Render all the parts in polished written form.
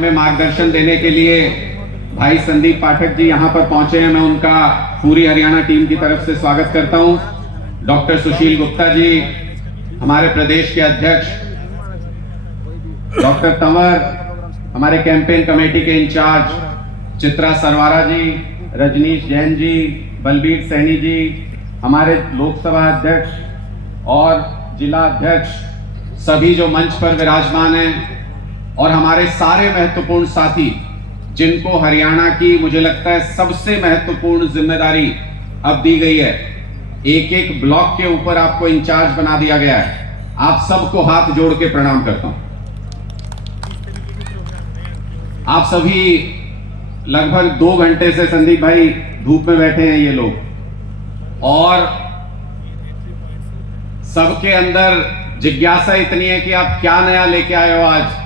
में मार्गदर्शन देने के लिए भाई संदीप पाठक जी यहाँ पर पहुंचे हैं। मैं उनका पूरी हरियाणा टीम की तरफ से स्वागत करता हूं। डॉक्टर सुशील गुप्ता जी, हमारे प्रदेश के अध्यक्ष, डॉक्टर तंवर, हमारे कैंपेन कमेटी के इंचार्ज, चित्रा सरवारा जी, रजनीश जैन जी, बलबीर सैनी जी, हमारे लोकसभा अध्यक्ष और जिला अध्यक्ष, सभी जो मंच पर विराजमान हैं, और हमारे सारे महत्वपूर्ण साथी जिनको हरियाणा की मुझे लगता है सबसे महत्वपूर्ण जिम्मेदारी अब दी गई है। एक एक ब्लॉक के ऊपर आपको इंचार्ज बना दिया गया है। आप सबको हाथ जोड़ के प्रणाम करता हूं। आप सभी लगभग 2 घंटे से संदीप भाई धूप में बैठे हैं ये लोग, और सबके अंदर जिज्ञासा इतनी है कि आप क्या नया लेके आए हो आज,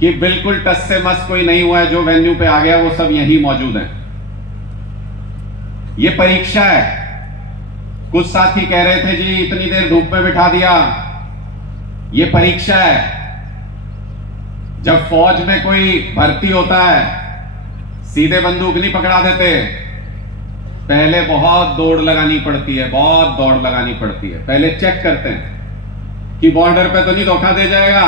कि बिल्कुल टस से मस कोई नहीं हुआ है। जो वेन्यू पे आ गया वो सब यहीं मौजूद हैं। ये परीक्षा है। कुछ साथी कह रहे थे जी इतनी देर धूप में बिठा दिया, ये परीक्षा है। जब फौज में कोई भर्ती होता है सीधे बंदूक नहीं पकड़ा देते, पहले बहुत दौड़ लगानी पड़ती है, बहुत दौड़ लगानी पड़ती है। पहले चेक करते हैं कि बॉर्डर पे तो नहीं धोखा दे जाएगा।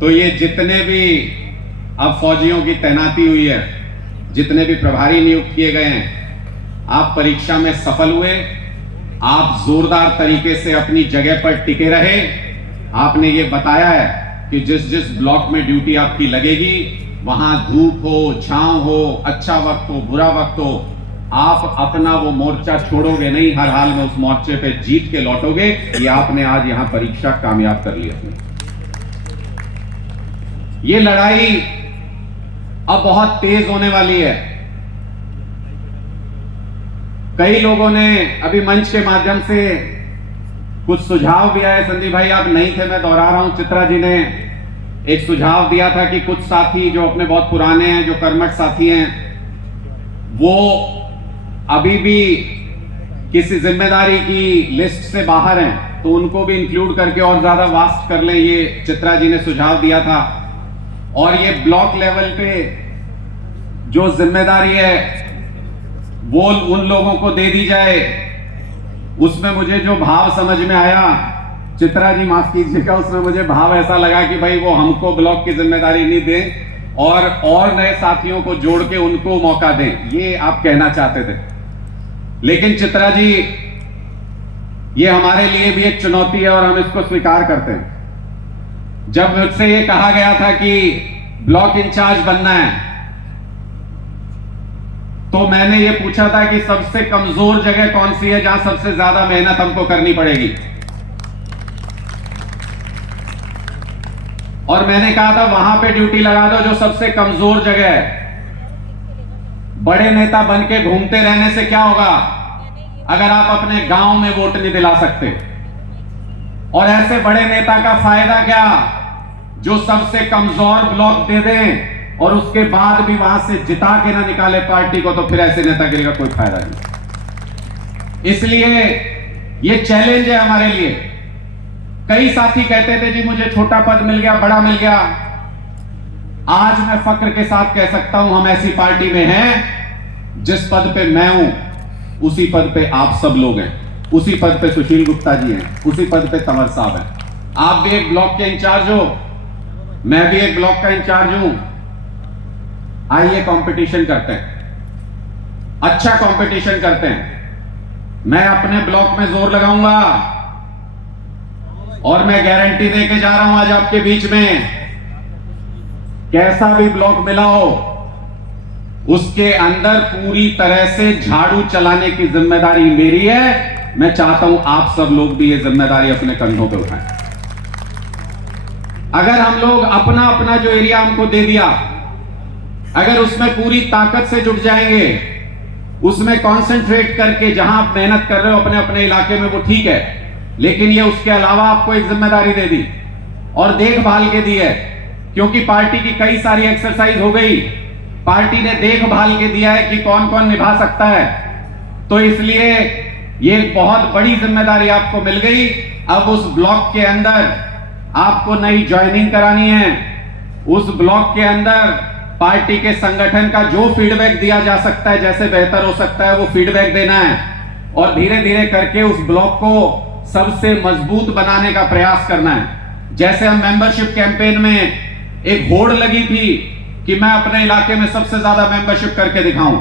तो ये जितने भी अब फौजियों की तैनाती हुई है, जितने भी प्रभारी नियुक्त किए गए हैं, आप परीक्षा में सफल हुए। आप जोरदार तरीके से अपनी जगह पर टिके रहे। आपने ये बताया है कि जिस जिस ब्लॉक में ड्यूटी आपकी लगेगी वहां धूप हो, छांव हो, अच्छा वक्त हो, बुरा वक्त हो, आप अपना वो मोर्चा छोड़ोगे नहीं। हर हाल में उस मोर्चे पे जीत के लौटोगे। ये आपने आज यहां परीक्षा कामयाब कर ली अपनी। ये लड़ाई अब बहुत तेज होने वाली है। कई लोगों ने अभी मंच के माध्यम से कुछ सुझाव दिया है। संदीप भाई आप नहीं थे, मैं दोहरा रहा हूं। चित्रा जी ने एक सुझाव दिया था कि कुछ साथी जो अपने बहुत पुराने हैं, जो कर्मठ साथी हैं, वो अभी भी किसी जिम्मेदारी की लिस्ट से बाहर हैं, तो उनको भी इंक्लूड करके और ज्यादा वास्ट कर लें। ये चित्रा जी ने सुझाव दिया था। और ये ब्लॉक लेवल पे जो जिम्मेदारी है वो उन लोगों को दे दी जाए। उसमें मुझे जो भाव समझ में आया, चित्रा जी माफ कीजिएगा, उसमें मुझे भाव ऐसा लगा कि भाई वो हमको ब्लॉक की जिम्मेदारी नहीं दें और नए साथियों को जोड़ के उनको मौका दें, ये आप कहना चाहते थे। लेकिन चित्रा जी, ये हमारे लिए भी एक चुनौती है और हम इसको स्वीकार करते हैं। जब मुझसे ये कहा गया था कि ब्लॉक इंचार्ज बनना है, तो मैंने ये पूछा था कि सबसे कमजोर जगह कौन सी है जहां सबसे ज्यादा मेहनत हमको करनी पड़ेगी। और मैंने कहा था वहां पे ड्यूटी लगा दो जो सबसे कमजोर जगह है। बड़े नेता बन के घूमते रहने से क्या होगा अगर आप अपने गांव में वोट नहीं दिला सकते? और ऐसे बड़े नेता का फायदा क्या जो सबसे कमजोर ब्लॉक दे दें और उसके बाद भी वहां से जिता के ना निकाले पार्टी को, तो फिर ऐसे नेतागिरी का कोई फायदा नहीं। इसलिए ये चैलेंज है हमारे लिए। कई साथी कहते थे जी मुझे छोटा पद मिल गया, बड़ा मिल गया। आज मैं फक्र के साथ कह सकता हूं हम ऐसी पार्टी में हैं जिस पद पे मैं हूं उसी पद पे आप सब लोग हैं, उसी पद पे सुशील गुप्ता जी हैं, उसी पद पे तंवर साहब हैं। आप भी एक ब्लॉक के इंचार्ज हो, मैं भी एक ब्लॉक का इंचार्ज हूं। आइए कंपटीशन करते हैं, अच्छा कंपटीशन करते हैं। मैं अपने ब्लॉक में जोर लगाऊंगा और मैं गारंटी देके जा रहा हूं आज आपके बीच में, कैसा भी ब्लॉक मिला हो उसके अंदर पूरी तरह से झाड़ू चलाने की जिम्मेदारी मेरी है। मैं चाहता हूं आप सब लोग भी ये जिम्मेदारी अपने कंधों पे उठाएं। अगर हम लोग अपना अपना जो एरिया हमको दे दिया, अगर उसमें पूरी ताकत से जुट जाएंगे, उसमें कंसंट्रेट करके जहां आप मेहनत कर रहे हो अपने अपने इलाके में, वो ठीक है। लेकिन ये उसके अलावा आपको एक जिम्मेदारी दे दी और देखभाल के दी है, क्योंकि पार्टी की कई सारी एक्सरसाइज हो गई। पार्टी ने देखभाल के दिया है कि कौन कौन निभा सकता है। तो इसलिए ये बहुत बड़ी जिम्मेदारी आपको मिल गई। अब उस ब्लॉक के अंदर आपको नई ज्वाइनिंग करानी है, उस ब्लॉक के अंदर पार्टी के संगठन का जो फीडबैक दिया जा सकता है, जैसे बेहतर हो सकता है वो फीडबैक देना है और धीरे धीरे करके उस ब्लॉक को सबसे मजबूत बनाने का प्रयास करना है। जैसे हम मेंबरशिप कैंपेन में एक होड़ लगी थी कि मैं अपने इलाके में सबसे ज्यादा मेंबरशिप करके दिखाऊं,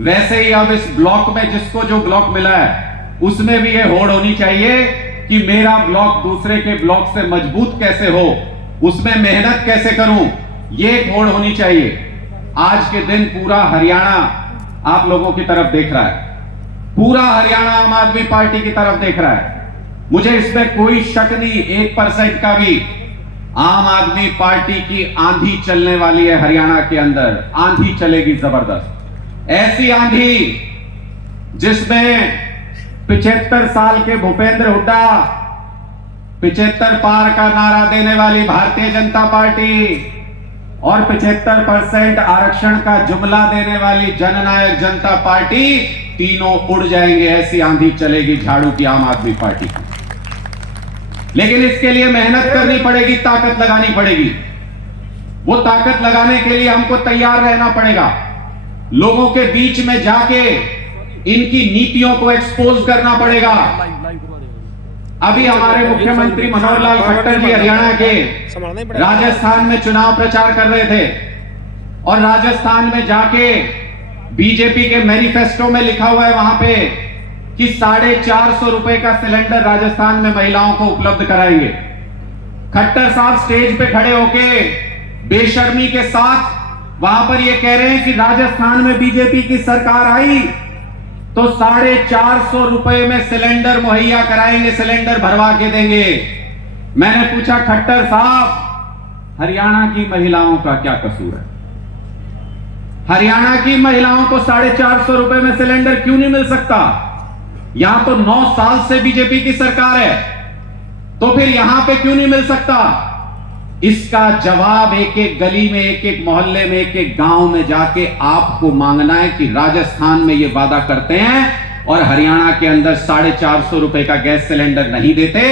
वैसे ही अब इस ब्लॉक में जिसको जो ब्लॉक मिला है उसमें भी ये होड़ होनी चाहिए कि मेरा ब्लॉक दूसरे के ब्लॉक से मजबूत कैसे हो, उसमें मेहनत कैसे करूं, ये एक होड़ होनी चाहिए। आज के दिन पूरा हरियाणा आप लोगों की तरफ देख रहा है, पूरा हरियाणा आम आदमी पार्टी की तरफ देख रहा है। मुझे इसमें कोई शक नहीं, 1% का भी। आम आदमी पार्टी की आंधी चलने वाली है हरियाणा के अंदर, आंधी चलेगी जबरदस्त, ऐसी आंधी जिसमें 75 साल के भूपेंद्र हुड्डा, 75 पार का नारा देने वाली भारतीय जनता पार्टी और 75% आरक्षण का जुमला देने वाली जननायक जनता पार्टी, तीनों उड़ जाएंगे। ऐसी आंधी चलेगी झाड़ू की आम आदमी पार्टी की। लेकिन इसके लिए मेहनत करनी पड़ेगी, ताकत लगानी पड़ेगी। वो ताकत लगाने के लिए हमको तैयार रहना पड़ेगा, लोगों के बीच में जाके इनकी नीतियों को एक्सपोज करना पड़ेगा। अभी हमारे मुख्यमंत्री मनोहर लाल खट्टर जी हरियाणा के राजस्थान में चुनाव प्रचार कर रहे थे और राजस्थान में जाके बीजेपी के मैनिफेस्टो में लिखा हुआ है वहां पे कि 450 रुपए का सिलेंडर राजस्थान में महिलाओं को उपलब्ध कराएंगे। खट्टर साहब स्टेज पे खड़े होके बेशर्मी के साथ वहां पर ये कह रहे हैं कि राजस्थान में बीजेपी की सरकार आई तो 450 रुपए में सिलेंडर मुहैया कराएंगे, सिलेंडर भरवा के देंगे। मैंने पूछा, खट्टर साहब हरियाणा की महिलाओं का क्या कसूर है? हरियाणा की महिलाओं को 450 रुपए में सिलेंडर क्यों नहीं मिल सकता? यहां तो 9 साल से बीजेपी की सरकार है, तो फिर यहां पे क्यों नहीं मिल सकता? इसका जवाब एक एक गली में, एक एक मोहल्ले में, एक एक गांव में जाके आपको मांगना है कि राजस्थान में ये वादा करते हैं और हरियाणा के अंदर 450 रुपए का गैस सिलेंडर नहीं देते,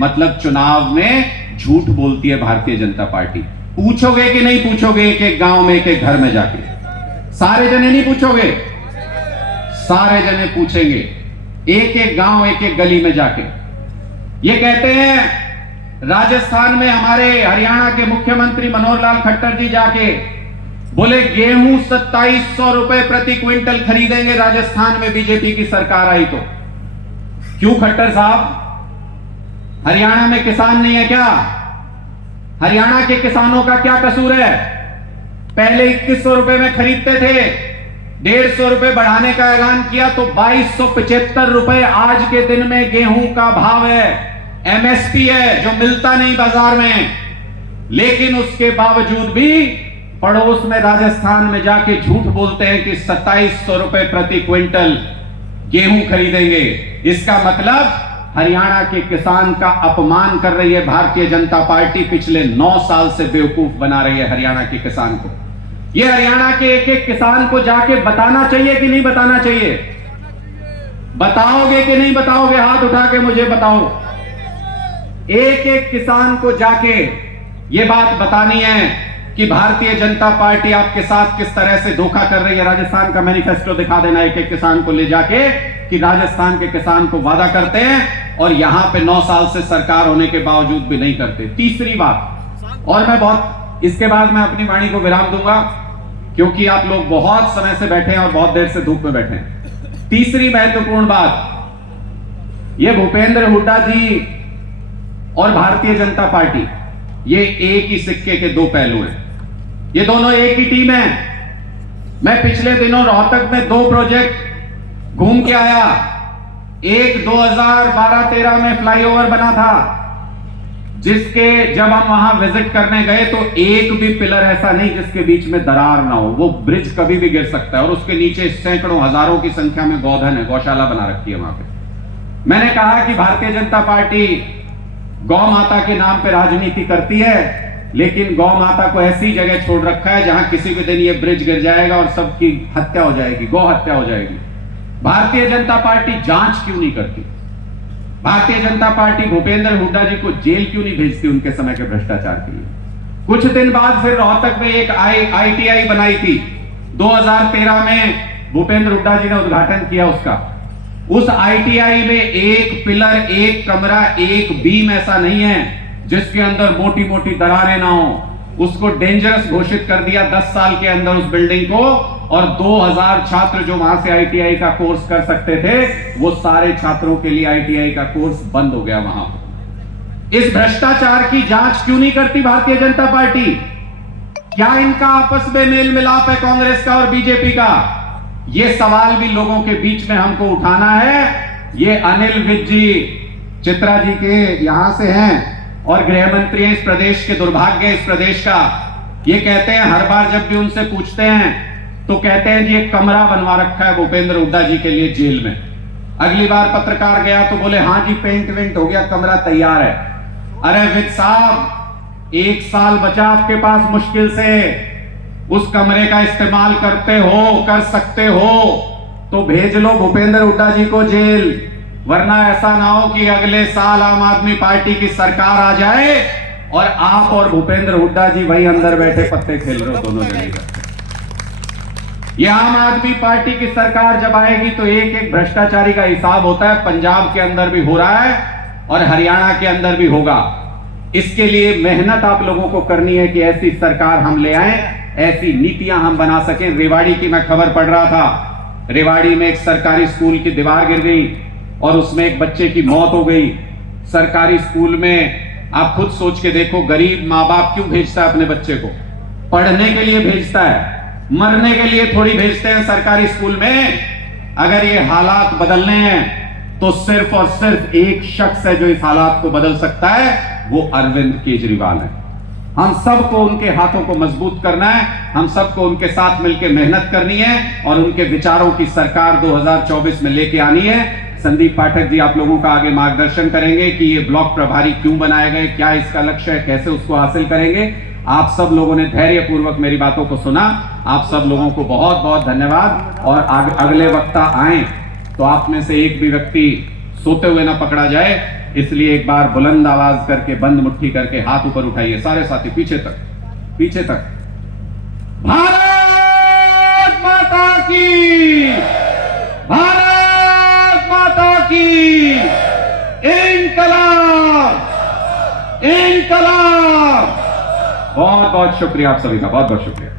मतलब चुनाव में झूठ बोलती है भारतीय जनता पार्टी। पूछोगे कि नहीं पूछोगे? एक एक गांव में, एक एक घर में जाके सारे जने नहीं पूछोगे? सारे जने पूछेंगे, एक एक गांव, एक एक गली में जाके। ये कहते हैं राजस्थान में हमारे हरियाणा के मुख्यमंत्री मनोहर लाल खट्टर जी जाके बोले गेहूं 2700 रुपए प्रति क्विंटल खरीदेंगे राजस्थान में बीजेपी की सरकार आई तो। क्यों खट्टर साहब, हरियाणा में किसान नहीं है क्या? हरियाणा के किसानों का क्या कसूर है? पहले 2100 रुपए में खरीदते थे, 150 रुपए बढ़ाने का ऐलान किया तो 2275 रुपए आज के दिन में गेहूं का भाव है, एमएसपी है, जो मिलता नहीं बाजार में। लेकिन उसके बावजूद भी पड़ोस में राजस्थान में जाके झूठ बोलते हैं कि 2700 रुपए प्रति क्विंटल गेहूं खरीदेंगे। इसका मतलब हरियाणा के किसान का अपमान कर रही है भारतीय जनता पार्टी। पिछले 9 साल से बेवकूफ बना रही है हरियाणा के किसान को। यह हरियाणा के एक एक किसान को जाके बताना चाहिए कि नहीं बताना चाहिए? बताओगे कि नहीं बताओगे? हाथ उठा के मुझे बताओ। एक एक किसान को जाके ये बात बतानी है कि भारतीय जनता पार्टी आपके साथ किस तरह से धोखा कर रही है। राजस्थान का मैनिफेस्टो दिखा देना एक एक किसान को ले जाके कि राजस्थान के किसान को वादा करते हैं और यहां पे 9 साल से सरकार होने के बावजूद भी नहीं करते। तीसरी बात, और मैं बहुत इसके बाद मैं अपनी वाणी को विराम दूंगा क्योंकि आप लोग बहुत समय से बैठे हैं और बहुत देर से धूप में बैठे हैं। तीसरी महत्वपूर्ण बात, ये भूपेंद्र हुड्डा जी और भारतीय जनता पार्टी ये एक ही सिक्के के दो पहलू हैं। ये दोनों एक ही टीम है। मैं पिछले दिनों रोहतक में 2 प्रोजेक्ट घूम के आया। एक 2012-13 में फ्लाईओवर बना था, जिसके जब हम वहां विजिट करने गए तो एक भी पिलर ऐसा नहीं जिसके बीच में दरार ना हो। वो ब्रिज कभी भी गिर सकता है और उसके नीचे सैकड़ों हजारों की संख्या में गौधन है, गौशाला बना रखी है वहां पे। मैंने कहा कि भारतीय जनता पार्टी गौ माता के नाम पे राजनीति करती है, लेकिन गौ माता को ऐसी जगह छोड़ रखा है जहां किसी भी दिन ये ब्रिज गिर जाएगा और सबकी हत्या हो जाएगी, गौ हत्या हो जाएगी। भारतीय जनता पार्टी जांच क्यों नहीं करती? भारतीय जनता पार्टी भूपेंद्र हुड्डा जी को जेल क्यों नहीं भेजती उनके समय के भ्रष्टाचार के लिए? कुछ दिन बाद फिर रोहतक में एक ITI बनाई थी 2013 में, भूपेंद्र हुड्डा जी ने उद्घाटन किया उसका। उस ITI में एक पिलर, एक कमरा, एक बीम ऐसा नहीं है जिसके अंदर मोटी मोटी दरारें ना हो। उसको डेंजरस घोषित कर दिया 10 साल के अंदर उस बिल्डिंग को, और 2000 छात्र जो वहां से ITI का कोर्स कर सकते थे, वो सारे छात्रों के लिए ITI का कोर्स बंद हो गया वहां। इस भ्रष्टाचार की जांच क्यों नहीं करती भारतीय जनता पार्टी? क्या इनका आपस में मेल मिलाप है कांग्रेस का और बीजेपी का? यह सवाल भी लोगों के बीच में हमको उठाना है। ये अनिल विज जी चित्रा जी के यहां से हैं और गृह मंत्री हैं इस प्रदेश के, दुर्भाग्य इस प्रदेश का। ये कहते हैं, हर बार जब भी उनसे पूछते हैं तो कहते हैं जी एक कमरा बनवा रखा है भूपेंद्र हुड्डा जी के लिए जेल में। अगली बार पत्रकार गया तो बोले हाँ जी पेंट वेंट हो गया, कमरा तैयार है। अरे विज साहब, 1 साल बचा आपके पास मुश्किल से, उस कमरे का इस्तेमाल कर सकते हो तो भेज लो भूपेंद्र हुड्डा जी को जेल, वरना ऐसा ना हो कि अगले साल आम आदमी पार्टी की सरकार आ जाए और आप और भूपेंद्र हुड्डा जी वहीं अंदर बैठे पत्ते खेल रहे हो दोनों जने। ये आम आदमी पार्टी की सरकार जब आएगी तो एक एक भ्रष्टाचारी का हिसाब होता है। पंजाब के अंदर भी हो रहा है और हरियाणा के अंदर भी होगा। इसके लिए मेहनत आप लोगों को करनी है कि ऐसी सरकार हम ले आए, ऐसी नीतियां हम बना सकें। रेवाड़ी की मैं खबर पढ़ रहा था, रेवाड़ी में एक सरकारी स्कूल की दीवार गिर गई और उसमें एक बच्चे की मौत हो गई। सरकारी स्कूल में आप खुद सोच के देखो, गरीब माँ बाप क्यों भेजता है अपने बच्चे को? पढ़ने के लिए भेजता है, मरने के लिए थोड़ी भेजते हैं सरकारी स्कूल में। अगर ये हालात बदलने हैं तो सिर्फ और सिर्फ एक शख्स है जो इस हालात को बदल सकता है, वो अरविंद केजरीवाल है। हम सबको उनके हाथों को मजबूत करना है, हम सबको उनके साथ मिलकर मेहनत करनी है और उनके विचारों की सरकार 2024 में लेके आनी है। संदीप पाठक जी आप लोगों का आगे मार्गदर्शन करेंगे कि ये ब्लॉक प्रभारी क्यों बनाए गए, क्या इसका लक्ष्य है, कैसे उसको हासिल करेंगे। आप सब लोगों ने धैर्यपूर्वक मेरी बातों को सुना, आप सब लोगों को बहुत बहुत धन्यवाद। और अगले वक्ता आए तो आप में से एक भी व्यक्ति सोते हुए ना पकड़ा जाए, इसलिए एक बार बुलंद आवाज करके, बंद मुट्ठी करके हाथ ऊपर उठाइए सारे साथी, पीछे तक, पीछे तक। भारत माता की, भारत माता की, इंकलाब, इंकलाब। बहुत बहुत शुक्रिया आप सभी का, बहुत बहुत शुक्रिया।